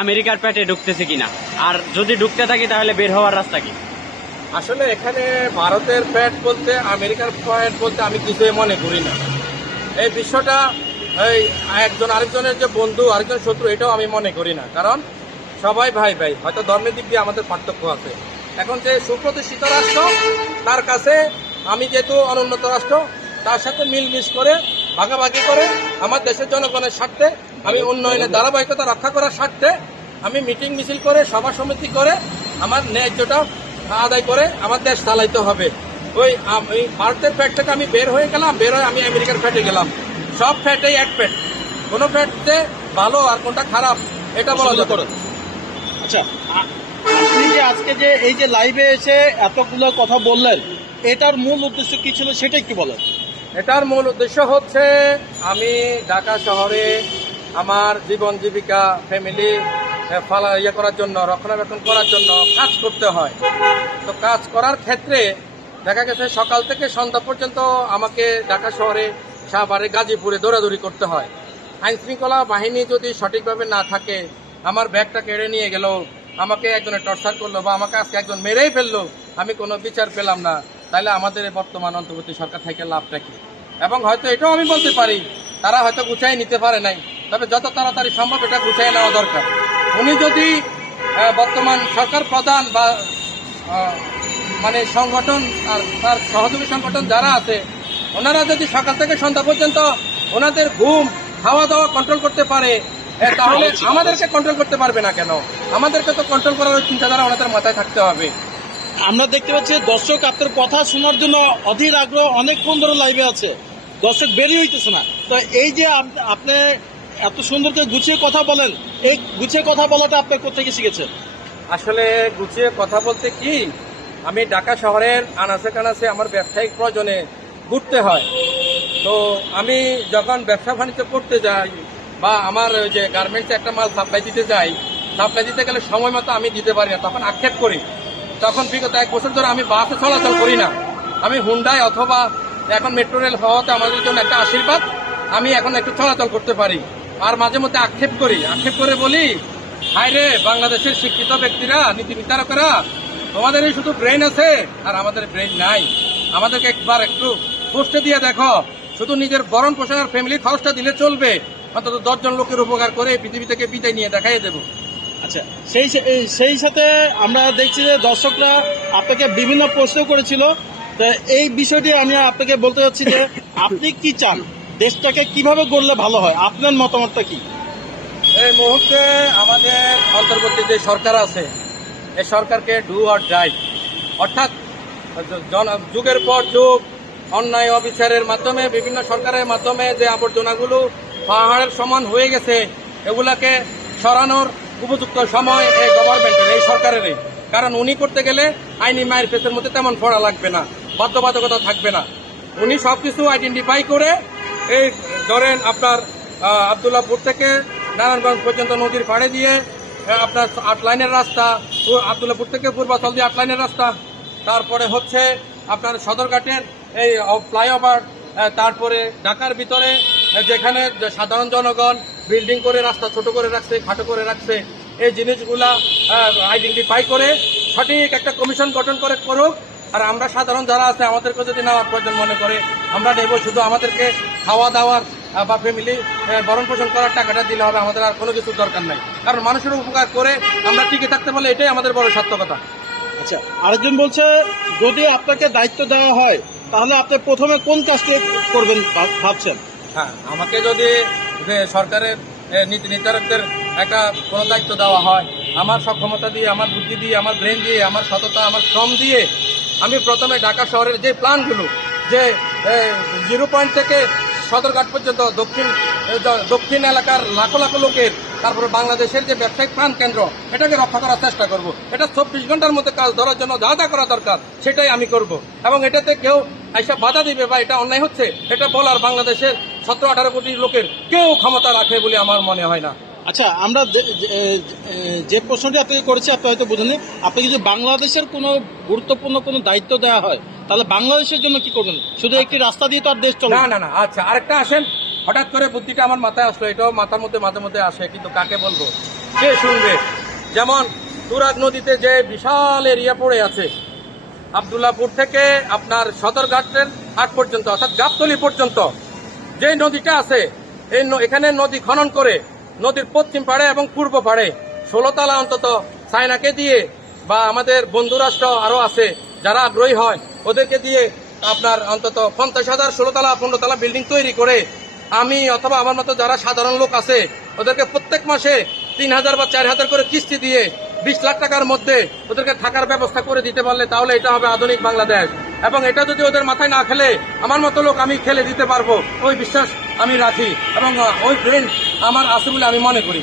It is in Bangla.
আমেরিকার পেটে ঢুকতেছে কিনা? আর যদি ঢুকতে থাকি, তাহলে বের হওয়ার রাস্তা কি? আসলে এখানে ভারতের প্যাট বলতে, আমেরিকার প্যাট বলতে আমি কিছুই মনে করি না। এই বিশ্বটা এই একজন আরেকজনের যে বন্ধু, আরেকজন শত্রু, এটাও আমি মনে করি না। কারণ সবাই ভাই ভাই, হয়তো ধর্মের দিক দিয়ে আমাদের পার্থক্য আছে। এখন যে সুপ্রতিষ্ঠিত রাষ্ট্র, তার কাছে আমি যেহেতু অনুন্নত রাষ্ট্র, তার সাথে মিলমিশ করে, ভাগাভাগি করে, আমার দেশের জনগণের স্বার্থে আমি উন্নয়নের ধারাবাহিকতা রক্ষা করার স্বার্থে আমি মিটিং মিছিল করে সভা সমিতি করে আমার ন্যায্যটা আদায় করে আমার দেশ চালাইতে হবে। ওই ভারতের ফ্যাট থেকে আমি বের হয়ে গেলাম বের হয়ে আমি আমেরিকার ফ্যাটে গেলাম। সব ফ্যাটেই এক ফ্যাট। কোনো ফ্যাটতে ভালো আর কোনটা খারাপ এটা বলা যাবে না। আচ্ছা আপনি যে আজকে যে এই যে লাইভে এসে এতগুলো কথা বললেন এটার মূল উদ্দেশ্য কি ছিল সেটাই কি বলেন? এটার মূল উদ্দেশ্য হচ্ছে আমি ঢাকা শহরে আমার জীবন জীবিকা ফ্যামিলি ফালা ইয়ে করার জন্য, রক্ষণাবেক্ষণ করার জন্য কাজ করতে হয়। তো কাজ করার ক্ষেত্রে দেখা গেছে সকাল থেকে সন্ধ্যা পর্যন্ত আমাকে ঢাকা শহরে সাভারে গাজীপুরে দৌড়াদৌড়ি করতে হয়। আইন শৃঙ্খলা বাহিনী যদি সঠিকভাবে না থাকে, আমার ব্যাগটা কেড়ে নিয়ে গেল, আমাকে একজনে টর্চার করল বা আমাকে আজকে একজন মেরেই ফেলল, আমি কোনো বিচার পেলাম না। তাহলে আমাদের বর্তমান অন্তর্বর্তী সরকার থেকে লাভটা কি? এবং হয়তো এটাও আমি বলতে পারি, তারা হয়তো গুছাই নিতে পারে নাই। তবে যত তাড়াতাড়ি সম্ভব এটা গুছাই নেওয়া দরকার। উনি যদি বর্তমান সরকার প্রধান বা মানে সংগঠন আর তার সহযোগী সংগঠন যারা আছে ওনারা যদি সকাল থেকে সন্ধ্যা পর্যন্ত ওনাদের ঘুম খাওয়া দাওয়া কন্ট্রোল করতে পারে তাহলে আমাদেরকে কন্ট্রোল করতে পারবে না কেন? আমাদেরকে তো কন্ট্রোল করার চিন্তাধারা ওনাদের মাথায় থাকতে হবে। আমরা দেখতে পাচ্ছি দর্শক আপনার কথা শোনার জন্য অধীর আগ্রহ অনেকক্ষণ ধরে লাইভে আছে। দর্শক বেরিয়ে হইতেছে না। তো এই যে আপ- আপনি এত সুন্দর করে গুছিয়ে কথা বলেন। এই গুছিয়ে কথা বলাটা আপনি কোথেকে শিখেছেন? আসলে গুছিয়ে কথা বলতে কি, আমি ঢাকা শহরের আনাচে কানাচে আমার ব্যবসায়িক প্রয়োজনে ঘুরতে হয়। তো আমি যখন ব্যবসা বাণিজ্য করতে যাই বা আমার যে গার্মেন্টসে একটা মাল সাপ্লাই দিতে যাই সাপ্লাই দিতে গেলে সময় মতো আমি দিতে পারি না, তখন আক্ষেপ করি। তখন বিগত এক বছর ধরে আমি বাসে চলাচল করি না। আমি হুন্ডাই অথবা এখন মেট্রো রেল হওয়াতে আমাদের জন্য একটা আশীর্বাদ, আমি এখন একটু চলাচল করতে পারি। আর মাঝে মধ্যে আক্ষেপ করি। আক্ষেপ করে বলি, হায় রে, বাংলাদেশের শিক্ষিত ব্যক্তিরা, নীতি নির্ধারকেরা তোমাদের শুধু ব্রেন আছে, আর আমাদের ব্রেন নাই। আমাদেরকে একবার একটু পোস্টে দিয়ে দেখো। শুধু নিজের বরণ পোষণ আর ফ্যামিলির খরচটা দিলে চলবে। অন্তত দশজন লোকের উপকার করে পৃথিবী থেকে বিদায় নিয়ে দেখাই দেবো। আচ্ছা সেই সেই সাথে আমরা দেখছি যে দর্শকরা আপনাকে বিভিন্ন প্রশ্ন করেছিল। তো এই বিষয়টি আমি আপনাকে বলতে চাচ্ছি যে, আপনি কি চান? দেশটাকে কীভাবে গড়লে ভালো হয়? আপনার মতামতটা কি? এই মুহূর্তে আমাদের অন্তর্বর্তী যে সরকার আছে, এই সরকারকে ডু আর ডাই অর্থাৎ যুগের পর যুগ, অন্যায় অবিচারের মাধ্যমে, বিভিন্ন সরকারের মাধ্যমে যে আবর্জনাগুলো পাহাড়ের সমান হয়ে গেছে, এগুলাকে সরানোর উপযুক্ত সময় এই গভর্নমেন্টের এই সরকারেরই। কারণ উনি করতে গেলে আইনি মায়ের পেসের মধ্যে তেমন পড়া লাগবে না, বাধ্যবাধকতা থাকবে না। উনি সবকিছু আইডেন্টিফাই করে এই ধরেন আপনার আহ, আবদুল্লাপুর থেকে নারায়ণগঞ্জ পর্যন্ত নদীর পাড়ে দিয়ে আপনার আট লাইনের রাস্তা আবদুল্লাপুর থেকে পূর্বাচল দিয়ে আট লাইনের রাস্তা। তারপরে হচ্ছে আপনার সদরঘাটের এই ফ্লাইওভার তারপরে ঢাকার ভিতরে যেখানে সাধারণ জনগণ বিল্ডিং করে রাস্তা ছোট করে রাখছে খাটো করে রাখছে এই জিনিসগুলা আইডেন্টিফাই করে সঠিক একটা কমিশন গঠন করে করুক। আর আমরা সাধারণ যারা আছে আমাদেরকে যদি নেওয়ার প্রয়োজন মনে করে আমরা নেব শুধু আমাদেরকে খাওয়া দাওয়ার বা ফ্যামিলি ভরণ পোষণ করার টাকাটা দিলে হবে আমাদের আর কোনো কিছুর দরকার নাই। কারণ মানুষের উপকার করে আমরা টিকে থাকতে পারলে এটাই আমাদের বড় সার্থকতা। আচ্ছা আরেকজন বলছে যদি আপনাকে দায়িত্ব দেওয়া হয় তাহলে আপনি প্রথমে কোন কাজটি করবেন ভাবছেন? হ্যাঁ আমাকে যদি সরকারের নীতি নির্ধারকদের একটা কোনো দায়িত্ব দেওয়া হয় আমার সক্ষমতা দিয়ে আমার বুদ্ধি দিয়ে আমার ব্রেন দিয়ে আমার সততা আমার শ্রম দিয়ে আমি প্রথমে ঢাকা শহরের যে প্ল্যানগুলো যে জিরো পয়েন্ট থেকে সদরঘাট পর্যন্ত দক্ষিণ দক্ষিণ এলাকার লাখো লাখো লোকের, তারপরে বাংলাদেশের যে ব্যবসায়িক প্রাণ কেন্দ্র, এটাকে রক্ষা করার চেষ্টা করব। এটা চব্বিশ ঘণ্টার মধ্যে কাজ ধরার জন্য যা যা করা দরকার, সেটাই আমি করব। এবং এটাতে কেউ এসব বাধা দিবে বা এটা অন্যায় হচ্ছে, এটা বলার বাংলাদেশের সতেরো আঠারো কোটি লোকের কেউ ক্ষমতা রাখে বলে আমার মনে হয় না। আচ্ছা আমরা যে- প্রশ্নটি আপনাকে করেছি আপনি হয়তো বুঝেননি। আপনি যদি বাংলাদেশের কোনো গুরুত্বপূর্ণ কোনো দায়িত্ব দেওয়া হয় তাহলে বাংলাদেশের জন্য কি করবেন? শুধু একটি রাস্তা দিয়ে তো আর দেশ চলে না না। না আচ্ছা আরেকটা আসেন। হঠাৎ করে বুদ্ধিটা আমার মাথায় আসলো এটাও মাথার মধ্যে মাঝে মধ্যে আসে কিন্তু কাকে বলব? কে শুনবে? যেমন তুরাগ নদীতে যে বিশাল এরিয়া পড়ে আছে আবদুল্লাপুর থেকে আপনার সদরঘাটের হাট পর্যন্ত অর্থাৎ গাবতলি পর্যন্ত যে নদীটা আছে এই এখানে নদী খনন করে নদীর পশ্চিম পাড়ে এবং পূর্ব পাড়ে ষোলো তালা অন্তত চায়নাকে দিয়ে বা আমাদের বন্ধু রাষ্ট্র আরও আছে, যারা আগ্রহী হয়, ওদেরকে দিয়ে আপনার অন্তত পঞ্চাশ হাজার ষোলো তালা, পনেরো তালা বিল্ডিং তৈরি করে আমি অথবা আমার মতো যারা সাধারণ লোক আছে, ওদেরকে প্রত্যেক মাসে তিন হাজার বা চার হাজার করে কিস্তি দিয়ে বিশ লাখ টাকার মধ্যে ওদেরকে থাকার ব্যবস্থা করে দিতে পারলে তাহলে এটা হবে আধুনিক বাংলাদেশ। এবং এটা যদি ওদের মাথায় না খেলে, আমার মতো লোক আমি খেলে দিতে পারব, ওই বিশ্বাস আমি রাখি এবং ওই ফ্রেন্ড আমার আছে বলে আমি মনে করি।